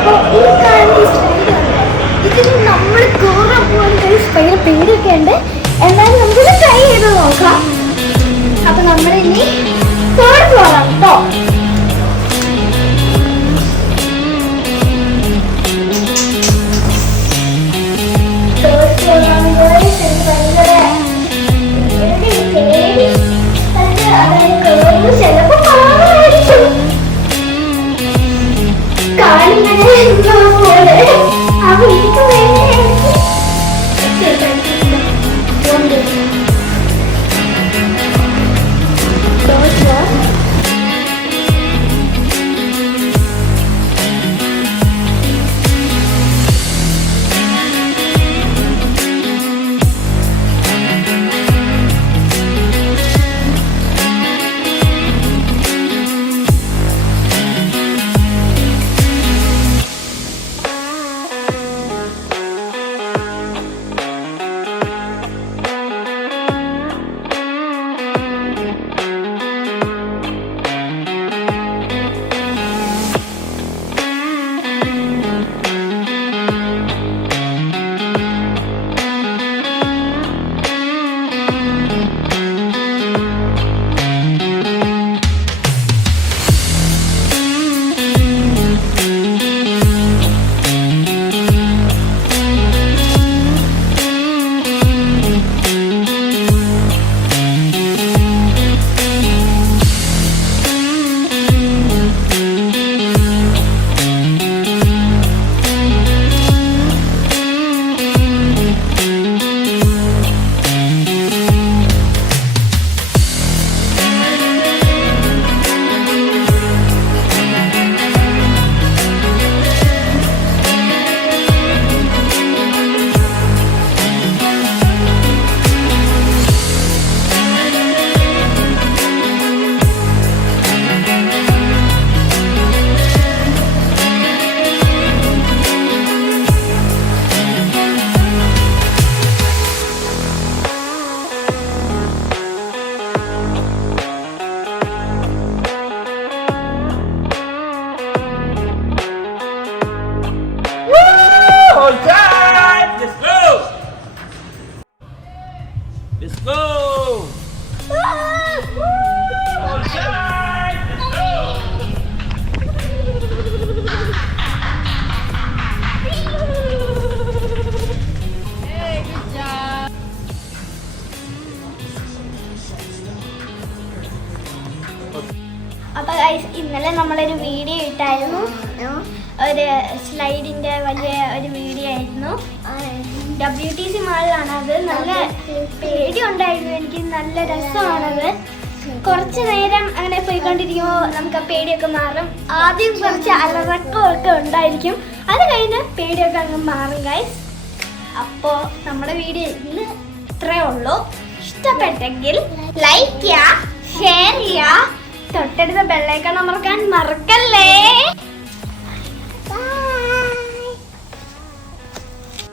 അപ്പോൾ ഈ കാണുന്ന ഇതിന് നമ്മൾ കയറാൻ പോകാൻ ഭയങ്കര പേടിയൊക്കെ ഉണ്ട്. എന്നാലും നമുക്കിത് ട്രൈ ചെയ്ത് നോക്കാം. അപ്പൊ നമ്മൾ ഇനി തേർഡ് ഫ്ലോറാണ് കേട്ടോ. തേർഡ് ഫ്ലോറാണ് കയറുമ്പോൾ ചിലപ്പോ കാണുമായിരിക്കും. കാണിങ്ങനെ പോലെ അപ്പൊ എനിക്ക് അപ്പൊ ഇന്നലെ നമ്മളൊരു വീഡിയോ ഇട്ടായിരുന്നു. ഒരു സ്ലൈഡിന്റെ വലിയ ഒരു വീഡിയോ ആയിരുന്നു. WTC മാളിലാണ്. അത് നല്ല പേടി ഉണ്ടായിരുന്നു. എനിക്ക് നല്ല രസമാണത്. കുറച്ച് നേരം അങ്ങനെ പോയിക്കൊണ്ടിരിക്കുമ്പോൾ നമുക്ക് ആ പേടിയൊക്കെ മാറും. ആദ്യം കുറച്ച് അലറക്കമൊക്കെ ഉണ്ടായിരിക്കും. അത് കഴിഞ്ഞ് പേടിയൊക്കെ അങ്ങ് മാറും ഗൈസ്. അപ്പോൾ നമ്മുടെ വീഡിയോ ഇന്ന് ഇത്രയേ ഉള്ളൂ. ഇഷ്ടപ്പെട്ടെങ്കിൽ ലൈക്ക് ചെയ്യുക, ഷെയർ ചെയ്യുക, തൊട്ടടുത്ത ബെല്ലൈക്കൺ അമർത്താൻ മറക്കല്ലേ.